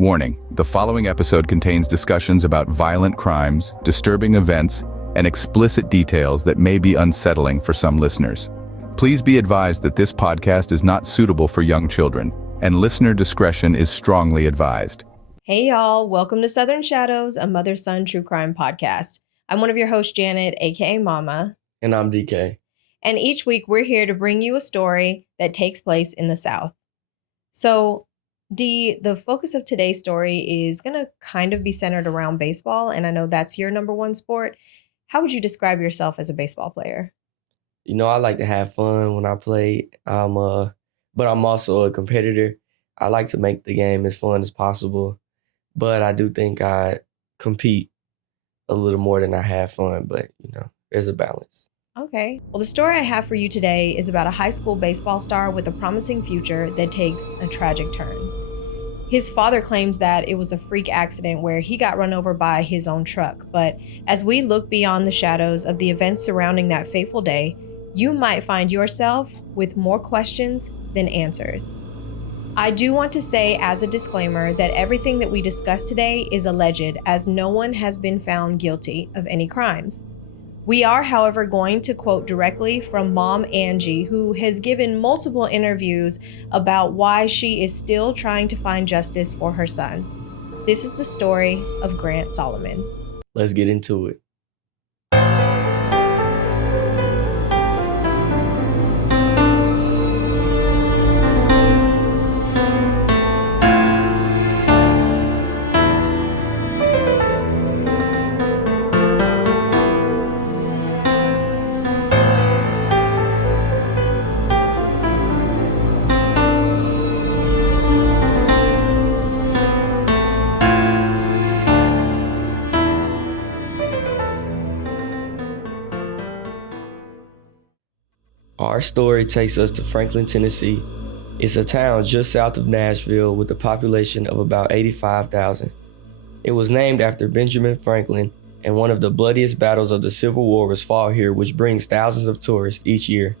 Warning, the following episode contains discussions about violent crimes, disturbing events, and explicit details that may be unsettling for some listeners. Please be advised that this podcast is not suitable for young children, and listener discretion is strongly advised. Hey y'all, welcome to Southern Shadows, a mother-son true crime podcast. I'm one of your hosts, Janet, aka Mama. And I'm DK. And each week we're here to bring you a story that takes place in the South. So, D, the focus of today's story is going to kind of be centered around baseball, and I know that's your number one sport. How would you describe yourself as a baseball player? You know, I like to have fun when I play, but I'm also a competitor. I like to make the game as fun as possible, but I do think I compete a little more than I have fun, but, you know, there's a balance. Okay. Well, the story I have for you today is about a high school baseball star with a promising future that takes a tragic turn. His father claims that it was a freak accident where he got run over by his own truck. But as we look beyond the shadows of the events surrounding that fateful day, you might find yourself with more questions than answers. I do want to say as a disclaimer that everything that we discuss today is alleged, as no one has been found guilty of any crimes. We are, however, going to quote directly from Mom Angie, who has given multiple interviews about why she is still trying to find justice for her son. This is the story of Grant Solomon. Let's get into it. Our story takes us to Franklin, Tennessee. It's a town just south of Nashville with a population of about 85,000. It was named after Benjamin Franklin, and one of the bloodiest battles of the Civil War was fought here, which brings thousands of tourists each year.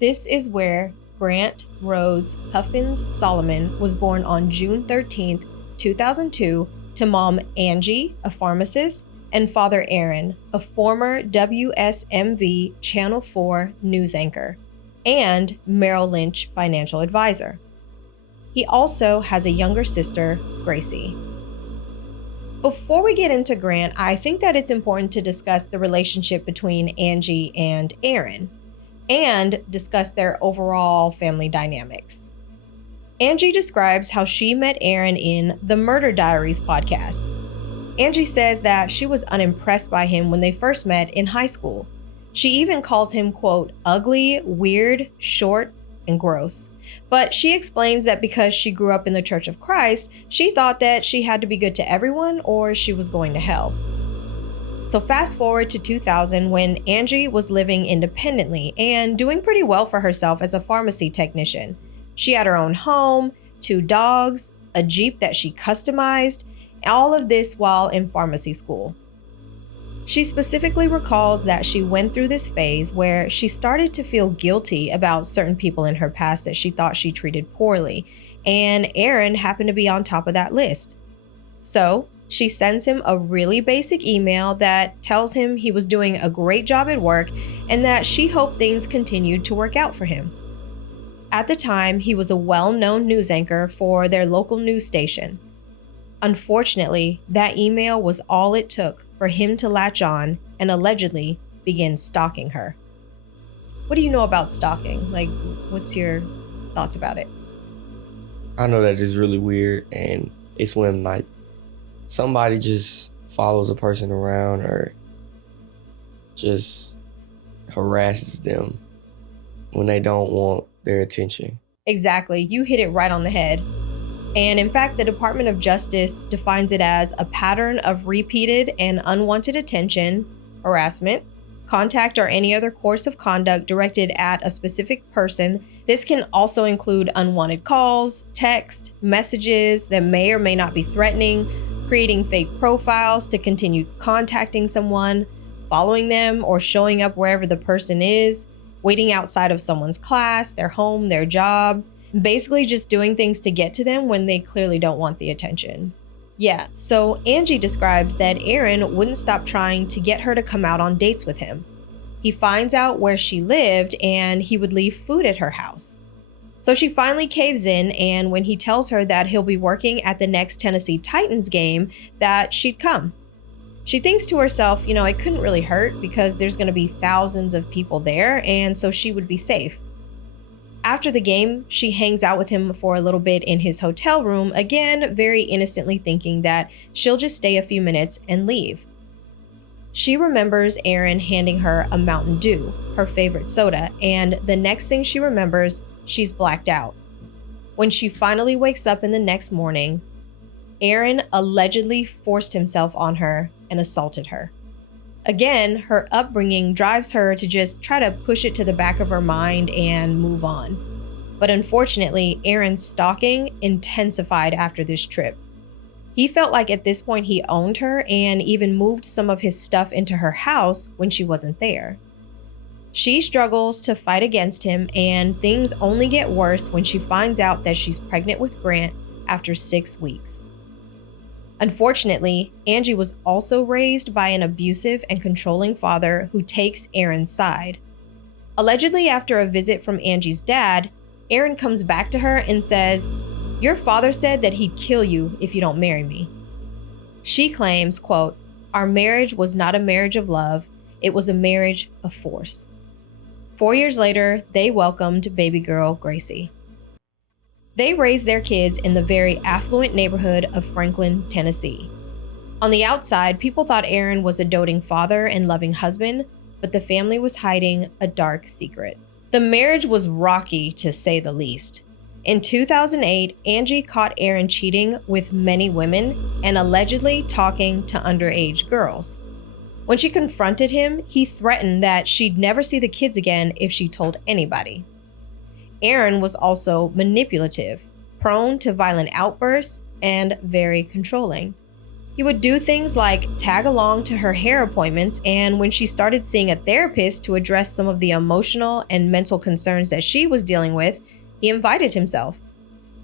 This is where Grant Rhodes Huffins Solomon was born on June 13th, 2002, to Mom Angie, a pharmacist, and Father Aaron, a former WSMV Channel 4 news anchor, and Merrill Lynch financial advisor. He also has a younger sister, Gracie. Before we get into Grant, I think that it's important to discuss the relationship between Angie and Aaron, and discuss their overall family dynamics. Angie describes how she met Aaron in the Murder Diaries podcast. Angie says that she was unimpressed by him when they first met in high school. She even calls him, quote, ugly, weird, short, and gross. But she explains that because she grew up in the Church of Christ, she thought that she had to be good to everyone or she was going to hell. So fast forward to 2000, when Angie was living independently and doing pretty well for herself as a pharmacy technician. She had her own home, 2 dogs, a Jeep that she customized, all of this while in pharmacy school. She specifically recalls that she went through this phase where she started to feel guilty about certain people in her past that she thought she treated poorly, and Aaron happened to be on top of that list. So she sends him a really basic email that tells him he was doing a great job at work and that she hoped things continued to work out for him. At the time, he was a well-known news anchor for their local news station. Unfortunately, that email was all it took for him to latch on and allegedly begin stalking her. What do you know about stalking? Like, what's your thoughts about it? I know that it's really weird, and it's when, like, somebody just follows a person around or just harasses them when they don't want their attention. Exactly. You hit it right on the head. And in fact, the Department of Justice defines it as a pattern of repeated and unwanted attention, harassment, contact, or any other course of conduct directed at a specific person. This can also include unwanted calls, text, messages that may or may not be threatening, creating fake profiles to continue contacting someone, following them, or showing up wherever the person is, waiting outside of someone's class, their home, their job, basically just doing things to get to them when they clearly don't want the attention. Yeah, so Angie describes that Aaron wouldn't stop trying to get her to come out on dates with him. He finds out where she lived and he would leave food at her house. So she finally caves in, and when he tells her that he'll be working at the next Tennessee Titans game, that she'd come. She thinks to herself, it couldn't really hurt because there's going to be thousands of people there, and so she would be safe. After the game, she hangs out with him for a little bit in his hotel room, again, very innocently thinking that she'll just stay a few minutes and leave. She remembers Aaron handing her a Mountain Dew, her favorite soda, and the next thing she remembers, she's blacked out. When she finally wakes up in the next morning, Aaron allegedly forced himself on her and assaulted her. Again, her upbringing drives her to just try to push it to the back of her mind and move on. But unfortunately, Aaron's stalking intensified after this trip. He felt like at this point he owned her and even moved some of his stuff into her house when she wasn't there. She struggles to fight against him, and things only get worse when she finds out that she's pregnant with Grant after 6 weeks. Unfortunately, Angie was also raised by an abusive and controlling father who takes Aaron's side. Allegedly, after a visit from Angie's dad, Aaron comes back to her and says, "Your father said that he'd kill you if you don't marry me." She claims, quote, "Our marriage was not a marriage of love, it was a marriage of force." 4 years later, they welcomed baby girl Gracie. They raised their kids in the very affluent neighborhood of Franklin, Tennessee. On the outside, people thought Aaron was a doting father and loving husband, but the family was hiding a dark secret. The marriage was rocky, to say the least. In 2008, Angie caught Aaron cheating with many women and allegedly talking to underage girls. When she confronted him, he threatened that she'd never see the kids again if she told anybody. Aaron was also manipulative, prone to violent outbursts, and very controlling. He would do things like tag along to her hair appointments, and when she started seeing a therapist to address some of the emotional and mental concerns that she was dealing with, he invited himself.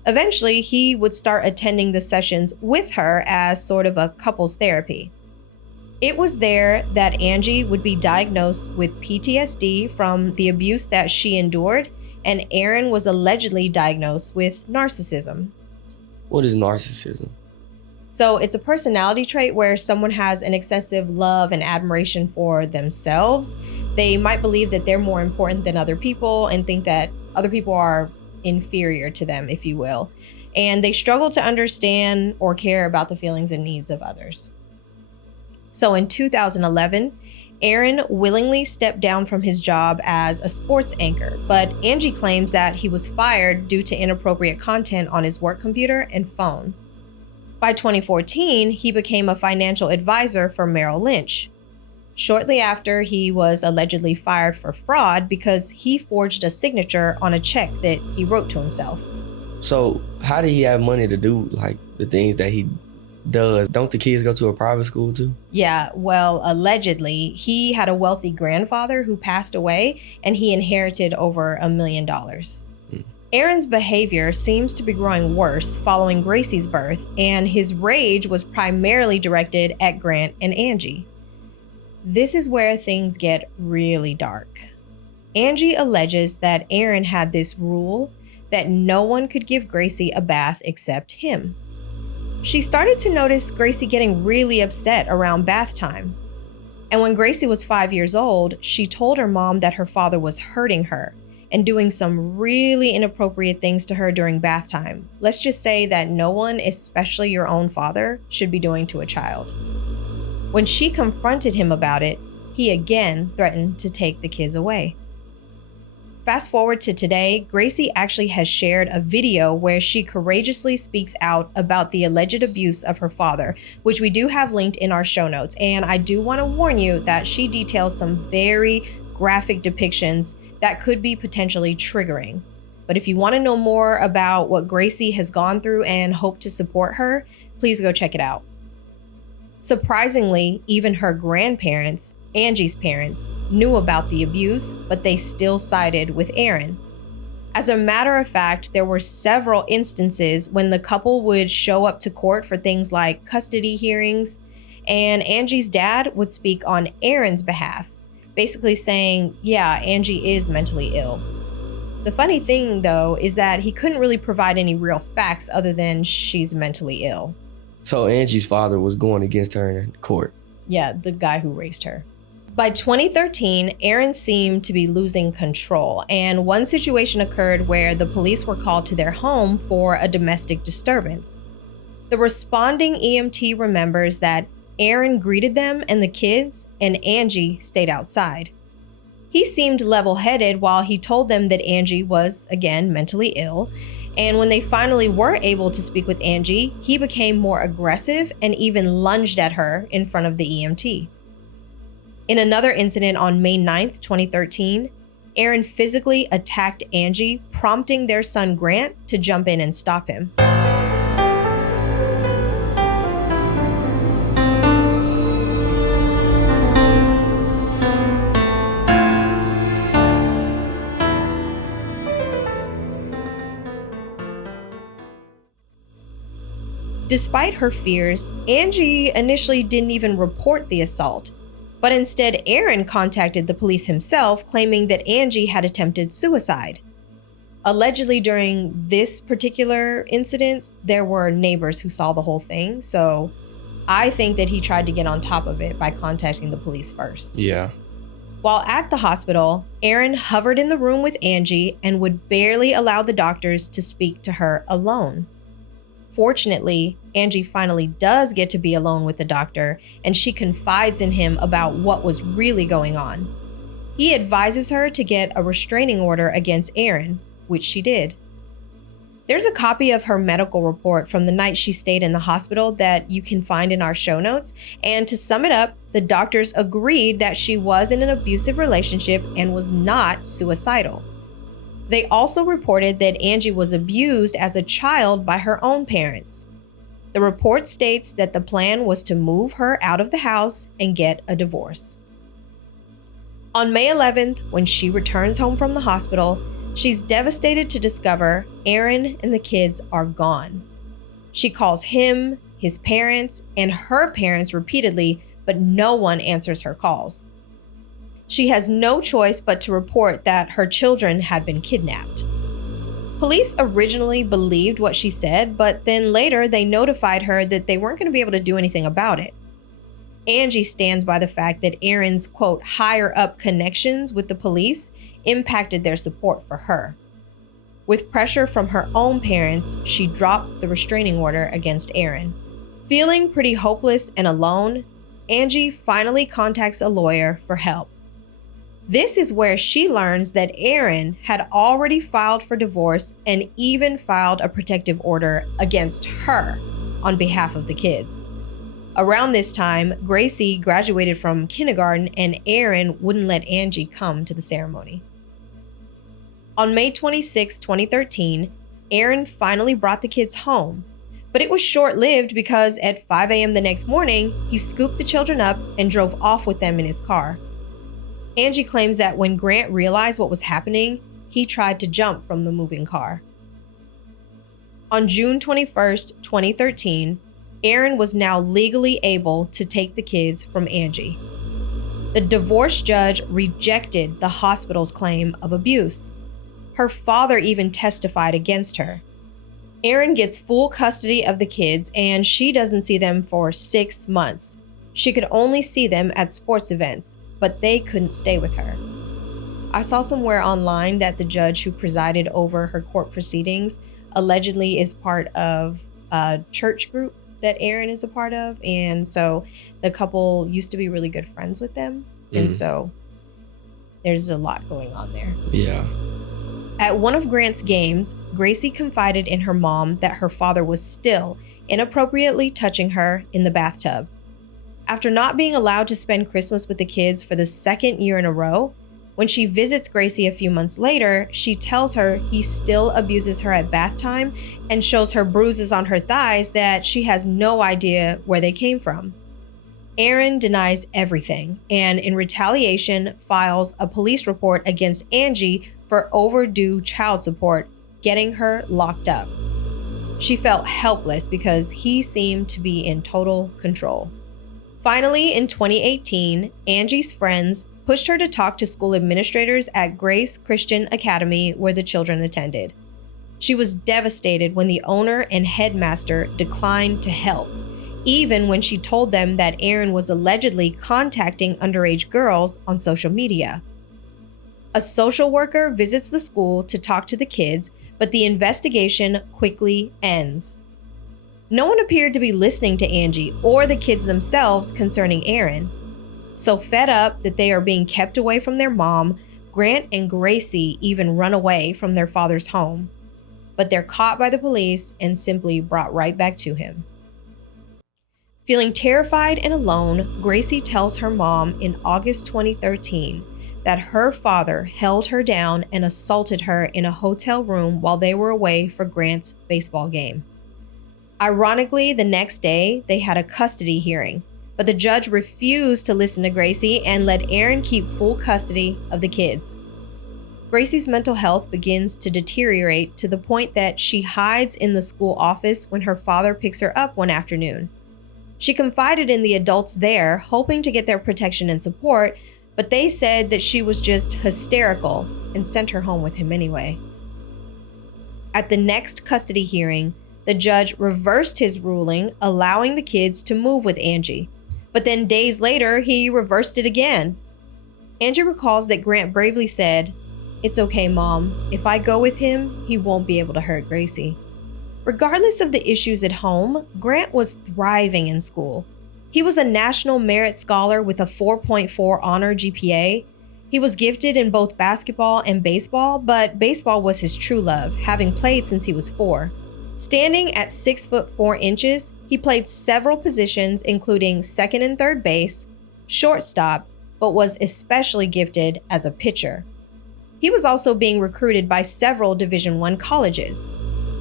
Eventually, he would start attending the sessions with her as sort of a couples therapy. It was there that Angie would be diagnosed with PTSD from the abuse that she endured, and Aaron was allegedly diagnosed with narcissism. What is narcissism? So it's a personality trait where someone has an excessive love and admiration for themselves. They might believe that they're more important than other people and think that other people are inferior to them, if you will. And they struggle to understand or care about the feelings and needs of others. So in 2011, Aaron willingly stepped down from his job as a sports anchor, but Angie claims that he was fired due to inappropriate content on his work computer and phone. By 2014, he became a financial advisor for Merrill Lynch. Shortly after, he was allegedly fired for fraud because he forged a signature on a check that he wrote to himself. So how did he have money to do like the things that he does? Don't the kids go to a private school too? Yeah, well, allegedly, he had a wealthy grandfather who passed away and he inherited over $1 million. Aaron's behavior seems to be growing worse following Gracie's birth, and his rage was primarily directed at Grant and Angie. This is where things get really dark. Angie alleges that Aaron had this rule that no one could give Gracie a bath except him. She started to notice Gracie getting really upset around bath time. And when Gracie was 5 years old, she told her mom that her father was hurting her and doing some really inappropriate things to her during bath time. Let's just say that no one, especially your own father, should be doing to a child. When she confronted him about it, he again threatened to take the kids away. Fast forward to today, Gracie actually has shared a video where she courageously speaks out about the alleged abuse of her father, which we do have linked in our show notes. And I do want to warn you that she details some very graphic depictions that could be potentially triggering. But if you want to know more about what Gracie has gone through and hope to support her, please go check it out. Surprisingly, even her grandparents, Angie's parents, knew about the abuse, but they still sided with Aaron. As a matter of fact, there were several instances when the couple would show up to court for things like custody hearings, and Angie's dad would speak on Aaron's behalf, basically saying, yeah, Angie is mentally ill. The funny thing, though, is that he couldn't really provide any real facts other than she's mentally ill. So Angie's father was going against her in court. Yeah, the guy who raised her. By 2013, Aaron seemed to be losing control, and one situation occurred where the police were called to their home for a domestic disturbance. The responding EMT remembers that Aaron greeted them and the kids, and Angie stayed outside. He seemed level-headed while he told them that Angie was, again, mentally ill, and when they finally were able to speak with Angie, he became more aggressive and even lunged at her in front of the EMT. In another incident on May 9th, 2013, Aaron physically attacked Angie, prompting their son Grant to jump in and stop him. Despite her fears, Angie initially didn't even report the assault. But instead, Aaron contacted the police himself, claiming that Angie had attempted suicide. Allegedly, during this particular incident, there were neighbors who saw the whole thing, so I think that he tried to get on top of it by contacting the police first. Yeah. While at the hospital, Aaron hovered in the room with Angie and would barely allow the doctors to speak to her alone. Fortunately, Angie finally does get to be alone with the doctor, and she confides in him about what was really going on. He advises her to get a restraining order against Aaron, which she did. There's a copy of her medical report from the night she stayed in the hospital that you can find in our show notes, and to sum it up, the doctors agreed that she was in an abusive relationship and was not suicidal. They also reported that Angie was abused as a child by her own parents. The report states that the plan was to move her out of the house and get a divorce. On May 11th, when she returns home from the hospital, she's devastated to discover Aaron and the kids are gone. She calls him, his parents, and her parents repeatedly, but no one answers her calls. She has no choice but to report that her children had been kidnapped. Police originally believed what she said, but then later they notified her that they weren't going to be able to do anything about it. Angie stands by the fact that Aaron's, quote, higher up connections with the police impacted their support for her. With pressure from her own parents, she dropped the restraining order against Aaron. Feeling pretty hopeless and alone, Angie finally contacts a lawyer for help. This is where she learns that Aaron had already filed for divorce and even filed a protective order against her on behalf of the kids. Around this time, Gracie graduated from kindergarten and Aaron wouldn't let Angie come to the ceremony. On May 26, 2013, Aaron finally brought the kids home, but it was short-lived because at 5 a.m. the next morning, he scooped the children up and drove off with them in his car. Angie claims that when Grant realized what was happening, he tried to jump from the moving car. On June 21st, 2013, Aaron was now legally able to take the kids from Angie. The divorce judge rejected the hospital's claim of abuse. Her father even testified against her. Aaron gets full custody of the kids, and she doesn't see them for 6 months. She could only see them at sports events, but they couldn't stay with her. I saw somewhere online that the judge who presided over her court proceedings allegedly is part of a church group that Aaron is a part of, and so the couple used to be really good friends with them, and so there's a lot going on there. Yeah. At one of Grant's games, Gracie confided in her mom that her father was still inappropriately touching her in the bathtub. After not being allowed to spend Christmas with the kids for the second year in a row, when she visits Gracie a few months later, she tells her he still abuses her at bath time and shows her bruises on her thighs that she has no idea where they came from. Aaron denies everything and, in retaliation, files a police report against Angie for overdue child support, getting her locked up. She felt helpless because he seemed to be in total control. Finally, in 2018, Angie's friends pushed her to talk to school administrators at Grace Christian Academy where the children attended. She was devastated when the owner and headmaster declined to help, even when she told them that Aaron was allegedly contacting underage girls on social media. A social worker visits the school to talk to the kids, but the investigation quickly ends. No one appeared to be listening to Angie or the kids themselves concerning Aaron. So fed up that they are being kept away from their mom, Grant and Gracie even run away from their father's home. But they're caught by the police and simply brought right back to him. Feeling terrified and alone, Gracie tells her mom in August 2013 that her father held her down and assaulted her in a hotel room while they were away for Grant's baseball game. Ironically, the next day, they had a custody hearing, but the judge refused to listen to Gracie and let Aaron keep full custody of the kids. Gracie's mental health begins to deteriorate to the point that she hides in the school office when her father picks her up one afternoon. She confided in the adults there, hoping to get their protection and support, but they said that she was just hysterical and sent her home with him anyway. At the next custody hearing, the judge reversed his ruling, allowing the kids to move with Angie. But then days later, he reversed it again. Angie recalls that Grant bravely said, "It's okay, Mom. If I go with him, he won't be able to hurt Gracie." Regardless of the issues at home, Grant was thriving in school. He was a National Merit Scholar with a 4.4 Honor GPA. He was gifted in both basketball and baseball, but baseball was his true love, having played since he was 4. Standing at 6'4", he played several positions, including second and third base, shortstop, but was especially gifted as a pitcher. He was also being recruited by several Division I colleges.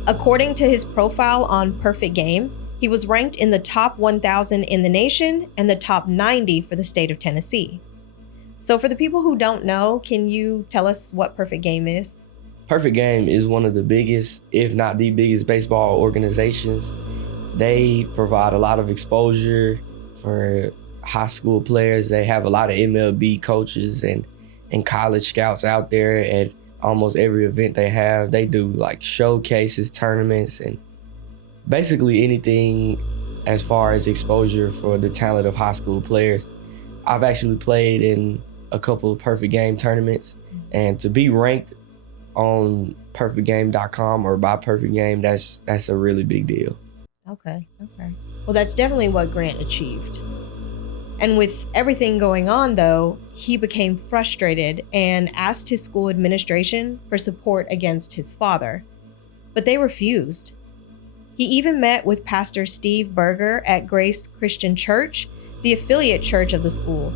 According to his profile on Perfect Game, he was ranked in the top 1,000 in the nation and the top 90 for the state of Tennessee. So for the people who don't know, can you tell us what Perfect Game is? Perfect Game is one of the biggest, if not the biggest, baseball organizations. They provide a lot of exposure for high school players. They have a lot of MLB coaches and college scouts out there at almost every event they have. They do like showcases, tournaments, and basically anything as far as exposure for the talent of high school players. I've actually played in a couple of Perfect Game tournaments, and to be ranked on perfectgame.com or by Perfect Game, that's a really big deal. Okay. Well, that's definitely what Grant achieved. And with everything going on, though, he became frustrated and asked his school administration for support against his father. But they refused. He even met with Pastor Steve Berger at Grace Christian Church, the affiliate church of the school.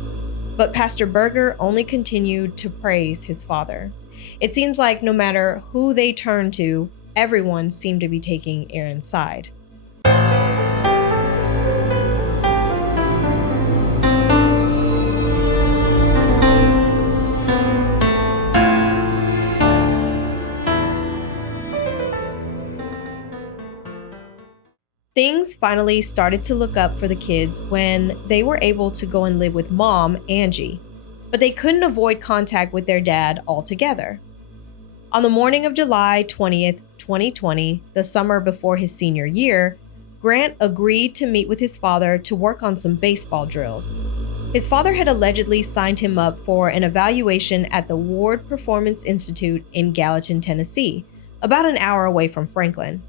But Pastor Berger only continued to praise his father. It seems like no matter who they turned to, everyone seemed to be taking Aaron's side. Things finally started to look up for the kids when they were able to go and live with Mom, Angie, but they couldn't avoid contact with their dad altogether. On the morning of July 20th, 2020, the summer before his senior year, Grant agreed to meet with his father to work on some baseball drills. His father had allegedly signed him up for an evaluation at the Ward Performance Institute in Gallatin, Tennessee, about an hour away from Franklin.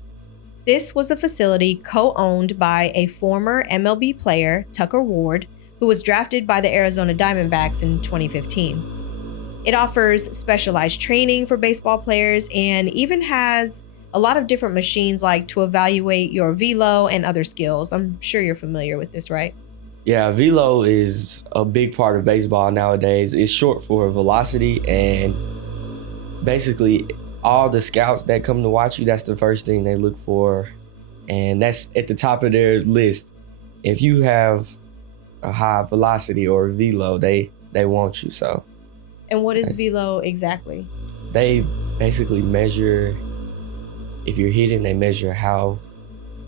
This was a facility co-owned by a former MLB player, Tucker Ward, who was drafted by the Arizona Diamondbacks in 2015. It offers specialized training for baseball players and even has a lot of different machines like to evaluate your velo and other skills. I'm sure you're familiar with this, right? Yeah, velo is a big part of baseball nowadays. It's short for velocity, and basically all the scouts that come to watch you, that's the first thing they look for, and that's at the top of their list. If you have a high velocity or velo, they want you. So. And what is velo exactly? They basically measure, if you're hitting, they measure how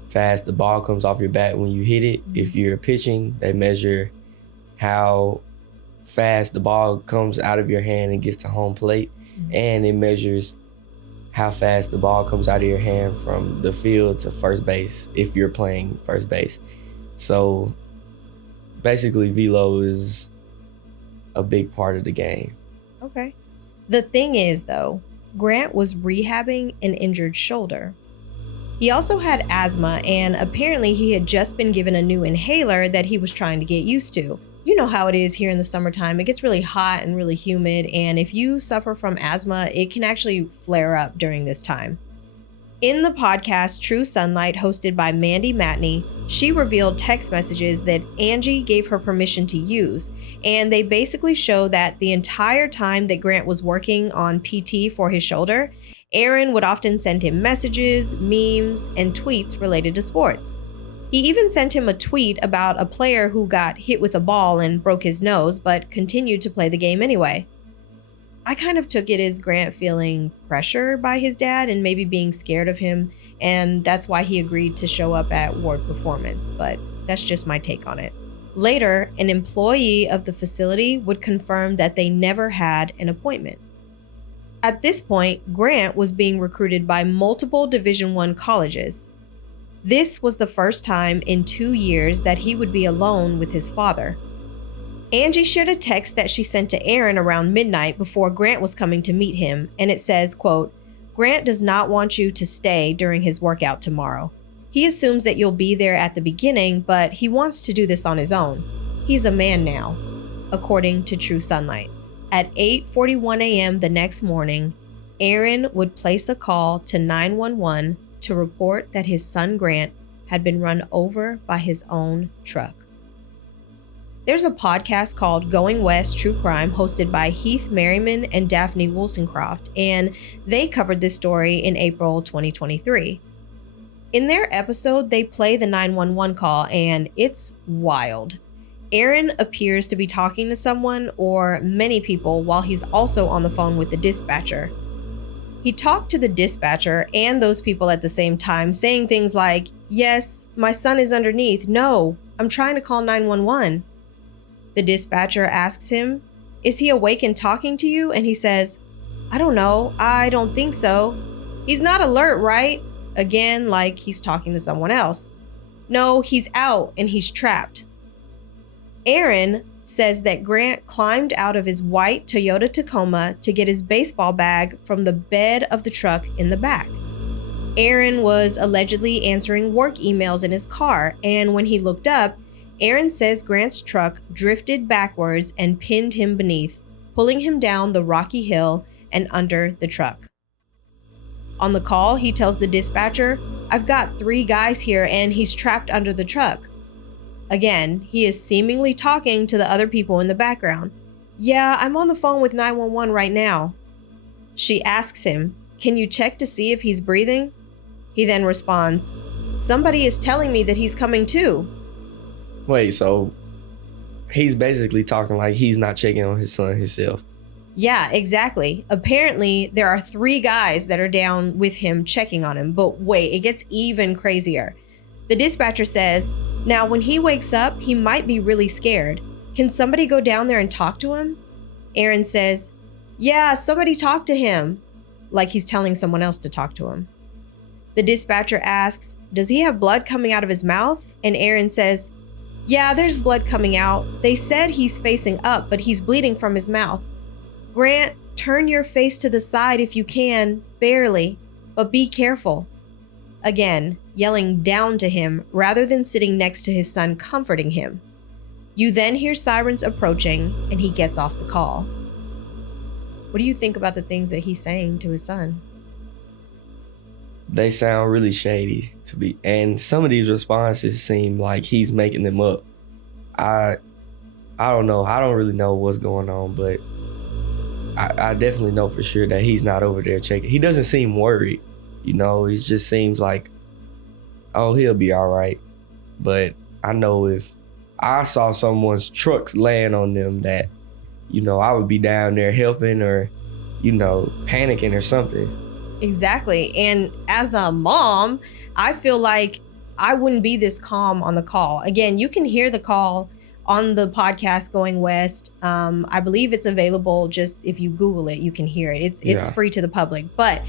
fast the ball comes off your bat when you hit it. If you're pitching, they measure how fast the ball comes out of your hand and gets to home plate. And it measures how fast the ball comes out of your hand from the field to first base if you're playing first base. So basically velo is a big part of the game. Okay. The thing is, though, Grant was rehabbing an injured shoulder. He also had asthma, and apparently he had just been given a new inhaler that he was trying to get used to. You know how it is here in the summertime. It gets really hot and really humid, and if you suffer from asthma, it can actually flare up during this time. In the podcast True Sunlight, hosted by Mandy Matney, she revealed text messages that Angie gave her permission to use, and they basically show that the entire time that Grant was working on PT for his shoulder, Aaron would often send him messages, memes, and tweets related to sports. He even sent him a tweet about a player who got hit with a ball and broke his nose, but continued to play the game anyway. I kind of took it as Grant feeling pressure by his dad and maybe being scared of him, and that's why he agreed to show up at Ward Performance, but that's just my take on it. Later, an employee of the facility would confirm that they never had an appointment. At this point, Grant was being recruited by multiple Division I colleges. This was the first time in 2 years that he would be alone with his father. Angie shared a text that she sent to Aaron around midnight before Grant was coming to meet him, and it says, quote, "Grant does not want you to stay during his workout tomorrow. He assumes that you'll be there at the beginning, but he wants to do this on his own. He's a man now," according to True Sunlight. At 8:41 a.m. the next morning, Aaron would place a call to 911 to report that his son Grant had been run over by his own truck. There's a podcast called Going West True Crime hosted by Heath Merriman and Daphne Wollstonecroft, and they covered this story in April 2023. In their episode, they play the 911 call, and it's wild. Aaron appears to be talking to someone or many people while he's also on the phone with the dispatcher. He talked to the dispatcher and those people at the same time, saying things like, "Yes, my son is underneath. No, I'm trying to call 911. The dispatcher asks him, "Is he awake and talking to you?" And he says, "I don't know. I don't think so. He's not alert, right?" Again, like he's talking to someone else. "No, he's out and he's trapped." Aaron says that Grant climbed out of his white Toyota Tacoma to get his baseball bag from the bed of the truck in the back. Aaron was allegedly answering work emails in his car, and when he looked up, Aaron says Grant's truck drifted backwards and pinned him beneath, pulling him down the rocky hill and under the truck. On the call, he tells the dispatcher, "I've got 3 guys here and he's trapped under the truck." Again, he is seemingly talking to the other people in the background. "Yeah, I'm on the phone with 911 right now." She asks him, "Can you check to see if he's breathing?" He then responds, "Somebody is telling me that he's coming too." Wait, so he's basically talking like he's not checking on his son himself. Yeah, exactly. Apparently, there are 3 guys that are down with him checking on him. But wait, it gets even crazier. The dispatcher says, "Now, when he wakes up, he might be really scared. Can somebody go down there and talk to him?" Aaron says, "Yeah, somebody talk to him," like he's telling someone else to talk to him. The dispatcher asks, "Does he have blood coming out of his mouth?" And Aaron says, "Yeah, there's blood coming out. They said he's facing up, but he's bleeding from his mouth. Grant, turn your face to the side if you can, barely, but be careful." Again, yelling down to him rather than sitting next to his son comforting him. You then hear sirens approaching, and he gets off the call. What do you think about the things that he's saying to his son? They sound really shady and some of these responses seem like he's making them up. I don't know. I don't really know what's going on, but I definitely know for sure that he's not over there checking. He doesn't seem worried, you know. It just seems like, oh, he'll be all right. But I know if I saw someone's trucks laying on them that, you know, I would be down there helping or panicking or something. Exactly. And as a mom, I feel like I wouldn't be this calm on the call. Again, you can hear the call on the podcast Going West. I believe it's available. Just if you Google it, you can hear it. It's free to the public. But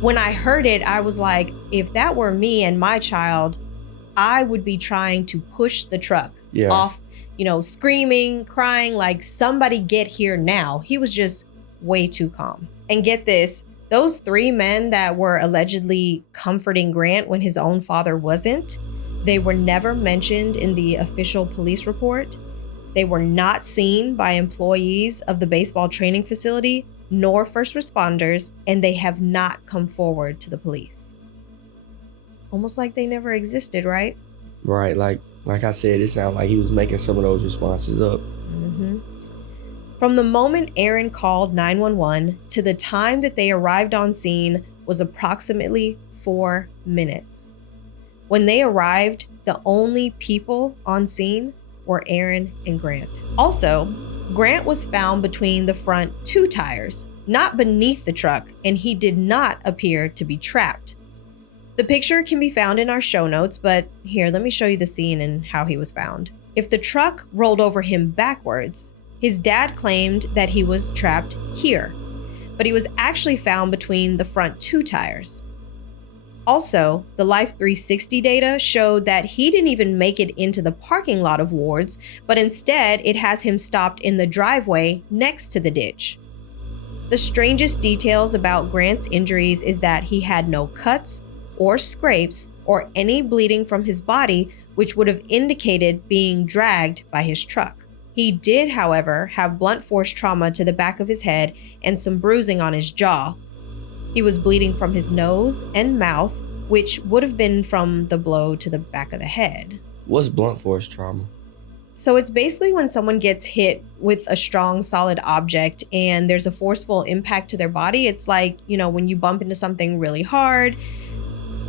when I heard it, I was like, if that were me and my child, I would be trying to push the truck off, screaming, crying, like, somebody get here now. He was just way too calm. And get this, those 3 men that were allegedly comforting Grant when his own father wasn't, they were never mentioned in the official police report. They were not seen by employees of the baseball training facility nor first responders, and they have not come forward to the police. Almost like they never existed, right? Right, like I said, it sounded like he was making some of those responses up. Mm-hmm. From the moment Aaron called 911 to the time that they arrived on scene was approximately 4 minutes. When they arrived, the only people on scene were Aaron and Grant. Also, Grant was found between the front 2 tires, not beneath the truck, and he did not appear to be trapped. The picture can be found in our show notes, but here, let me show you the scene and how he was found. If the truck rolled over him backwards, his dad claimed that he was trapped here, but he was actually found between the front 2 tires. Also, the Life 360 data showed that he didn't even make it into the parking lot of Ward's, but instead it has him stopped in the driveway next to the ditch. The strangest details about Grant's injuries is that he had no cuts or scrapes or any bleeding from his body, which would have indicated being dragged by his truck. He did, however, have blunt force trauma to the back of his head and some bruising on his jaw. He was bleeding from his nose and mouth, which would have been from the blow to the back of the head. What's blunt force trauma? So it's basically when someone gets hit with a strong, solid object and there's a forceful impact to their body. It's like, when you bump into something really hard,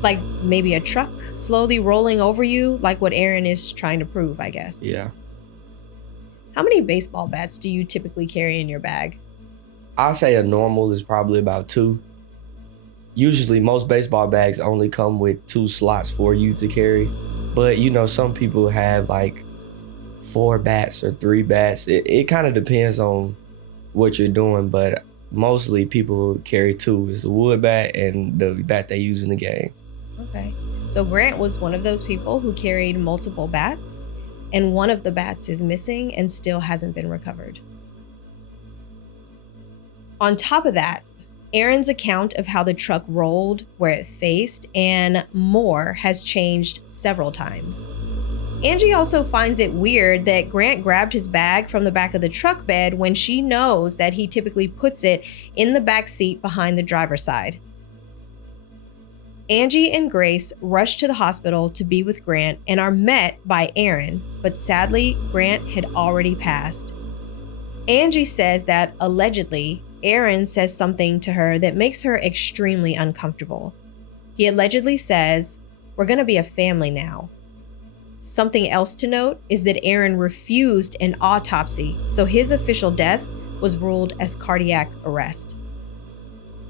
like maybe a truck slowly rolling over you, like what Aaron is trying to prove, I guess. Yeah. How many baseball bats do you typically carry in your bag? I'll say a normal is probably about 2. Usually, most baseball bags only come with 2 slots for you to carry. But, some people have like 4 bats or 3 bats. It kind of depends on what you're doing, but mostly people carry 2. It's a wood bat and the bat they use in the game. Okay. So Grant was one of those people who carried multiple bats, and one of the bats is missing and still hasn't been recovered. On top of that, Aaron's account of how the truck rolled, where it faced, and more has changed several times. Angie also finds it weird that Grant grabbed his bag from the back of the truck bed when she knows that he typically puts it in the back seat behind the driver's side. Angie and Grace rush to the hospital to be with Grant and are met by Aaron, but sadly, Grant had already passed. Angie says that allegedly, Aaron says something to her that makes her extremely uncomfortable. He allegedly says, "We're going to be a family now." Something else to note is that Aaron refused an autopsy, so his official death was ruled as cardiac arrest.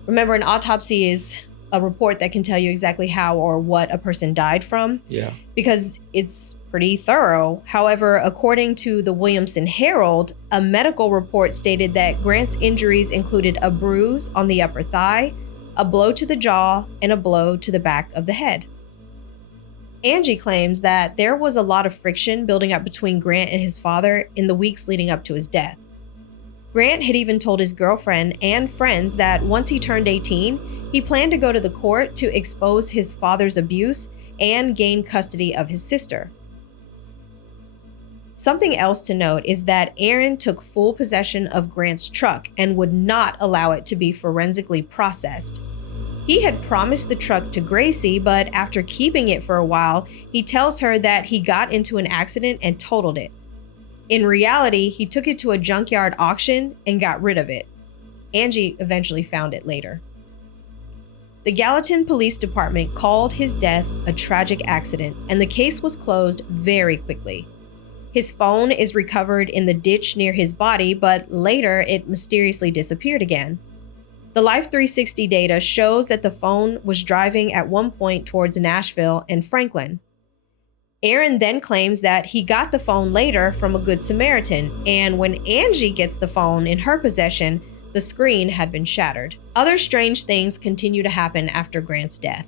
Remember, an autopsy is a report that can tell you exactly how or what a person died from. Yeah. Because it's pretty thorough. However, according to the Williamson Herald, a medical report stated that Grant's injuries included a bruise on the upper thigh, a blow to the jaw, and a blow to the back of the head. Angie claims that there was a lot of friction building up between Grant and his father in the weeks leading up to his death. Grant had even told his girlfriend and friends that once he turned 18, he planned to go to the court to expose his father's abuse and gain custody of his sister. Something else to note is that Aaron took full possession of Grant's truck and would not allow it to be forensically processed. He had promised the truck to Gracie, but after keeping it for a while, he tells her that he got into an accident and totaled it. In reality, he took it to a junkyard auction and got rid of it. Angie eventually found it later. The Gallatin Police Department called his death a tragic accident, and the case was closed very quickly. His phone is recovered in the ditch near his body, but later it mysteriously disappeared again. The Life 360 data shows that the phone was driving at one point towards Nashville and Franklin. Aaron then claims that he got the phone later from a Good Samaritan, and when Angie gets the phone in her possession, the screen had been shattered. Other strange things continue to happen after Grant's death.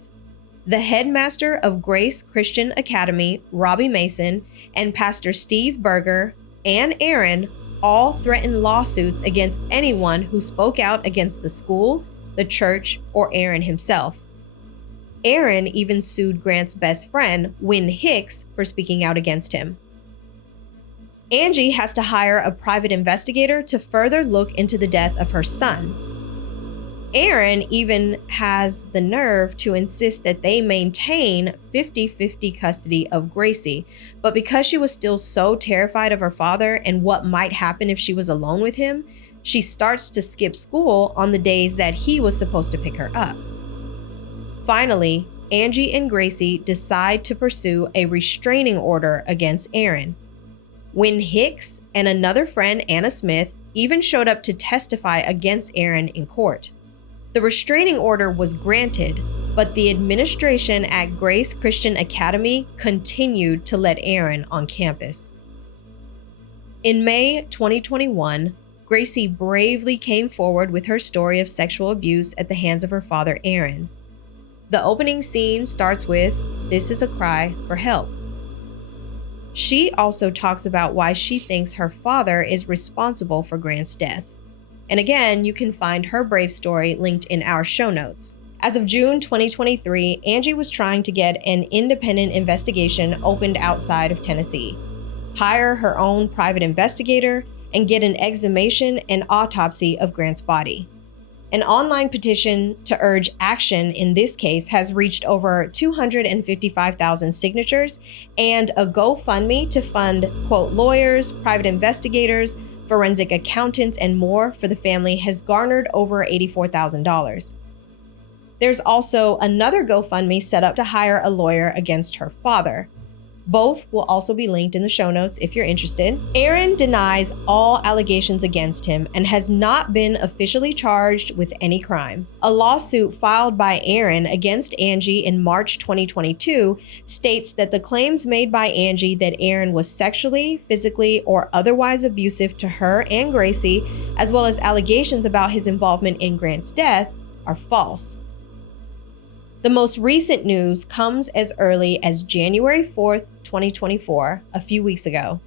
The headmaster of Grace Christian Academy, Robbie Mason, and Pastor Steve Berger and Aaron all threatened lawsuits against anyone who spoke out against the school, the church, or Aaron himself. Aaron even sued Grant's best friend, Wynn Hicks, for speaking out against him. Angie has to hire a private investigator to further look into the death of her son. Aaron even has the nerve to insist that they maintain 50-50 custody of Gracie, but because she was still so terrified of her father and what might happen if she was alone with him, she starts to skip school on the days that he was supposed to pick her up. Finally, Angie and Gracie decide to pursue a restraining order against Aaron. Wynn Hicks and another friend, Anna Smith, even showed up to testify against Aaron in court. The restraining order was granted, but the administration at Grace Christian Academy continued to let Aaron on campus. In May 2021, Gracie bravely came forward with her story of sexual abuse at the hands of her father, Aaron. The opening scene starts with, "This is a cry for help." She also talks about why she thinks her father is responsible for Grant's death. And again, you can find her brave story linked in our show notes. As of June 2023, Angie was trying to get an independent investigation opened outside of Tennessee, hire her own private investigator, and get an exhumation and autopsy of Grant's body. An online petition to urge action in this case has reached over 255,000 signatures, and a GoFundMe to fund, quote, lawyers, private investigators, forensic accountants, and more for the family has garnered over $84,000. There's also another GoFundMe set up to hire a lawyer against her father. Both will also be linked in the show notes if you're interested. Aaron denies all allegations against him and has not been officially charged with any crime. A lawsuit filed by Aaron against Angie in March 2022 states that the claims made by Angie that Aaron was sexually, physically, or otherwise abusive to her and Gracie, as well as allegations about his involvement in Grant's death, are false. The most recent news comes as early as January 4th, 2024, a few weeks ago.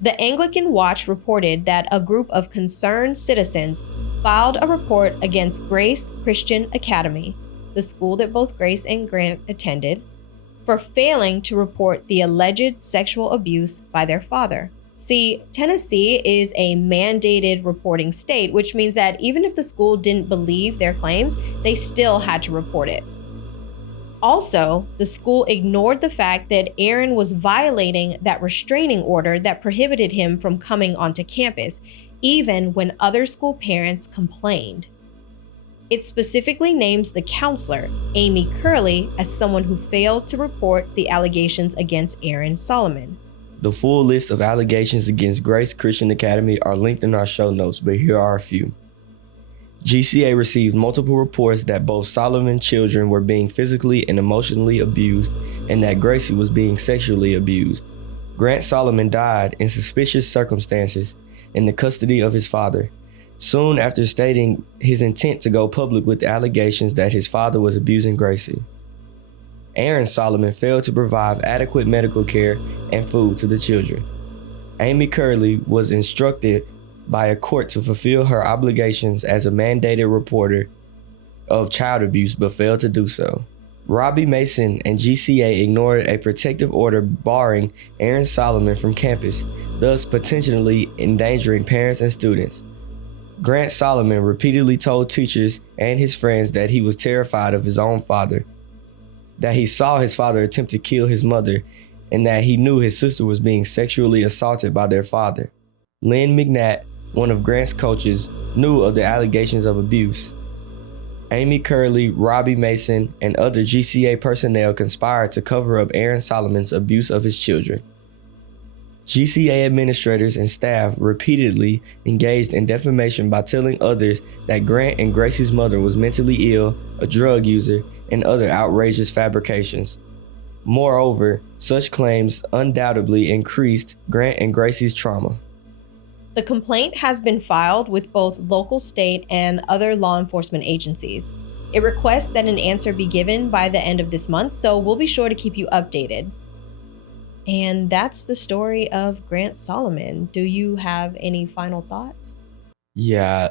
The Anglican Watch reported that a group of concerned citizens filed a report against Grace Christian Academy, the school that both Grace and Grant attended, for failing to report the alleged sexual abuse by their father. See, Tennessee is a mandated reporting state, which means that even if the school didn't believe their claims, they still had to report it. Also, the school ignored the fact that Aaron was violating that restraining order that prohibited him from coming onto campus, even when other school parents complained. It specifically names the counselor, Amy Curley, as someone who failed to report the allegations against Aaron Solomon. The full list of allegations against Grace Christian Academy are linked in our show notes, but here are a few. GCA received multiple reports that both Solomon's children were being physically and emotionally abused and that Gracie was being sexually abused. Grant Solomon died in suspicious circumstances in the custody of his father, soon after stating his intent to go public with the allegations that his father was abusing Gracie. Aaron Solomon failed to provide adequate medical care and food to the children. Amy Curley was instructed by a court to fulfill her obligations as a mandated reporter of child abuse but failed to do so. Robbie Mason and GCA ignored a protective order barring Aaron Solomon from campus, thus potentially endangering parents and students. Grant Solomon repeatedly told teachers and his friends that he was terrified of his own father, that he saw his father attempt to kill his mother, and that he knew his sister was being sexually assaulted by their father. Lynn McNatt, one of Grant's coaches, knew of the allegations of abuse. Amy Curley, Robbie Mason, and other GCA personnel conspired to cover up Aaron Solomon's abuse of his children. GCA administrators and staff repeatedly engaged in defamation by telling others that Grant and Gracie's mother was mentally ill, a drug user, and other outrageous fabrications. Moreover, such claims undoubtedly increased Grant and Gracie's trauma. The complaint has been filed with both local, state, and other law enforcement agencies. It requests that an answer be given by the end of this month, so we'll be sure to keep you updated. And that's the story of Grant Solomon. Do you have any final thoughts? Yeah,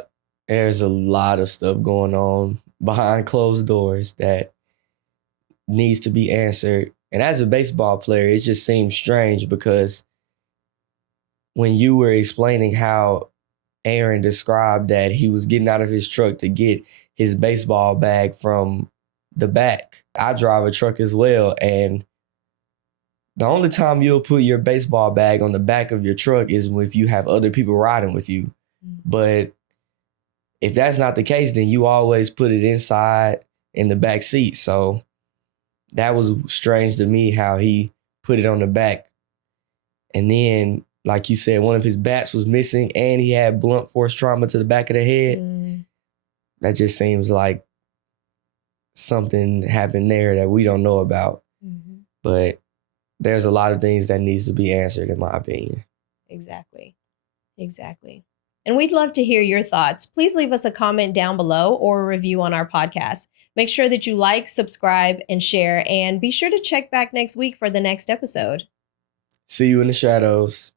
there's a lot of stuff going on behind closed doors that needs to be answered. And as a baseball player, it just seems strange because when you were explaining how Aaron described that he was getting out of his truck to get his baseball bag from the back, I drive a truck as well, and the only time you'll put your baseball bag on the back of your truck is if you have other people riding with you. But if that's not the case, then you always put it inside in the back seat. So that was strange to me how he put it on the back. And then, like you said, one of his bats was missing and he had blunt force trauma to the back of the head. That just seems like something happened there that we don't know about. But there's a lot of things that needs to be answered, in my opinion. Exactly. And we'd love to hear your thoughts. Please leave us a comment down below or a review on our podcast. Make sure that you like, subscribe, and share, and be sure to check back next week for the next episode. See you in the shadows.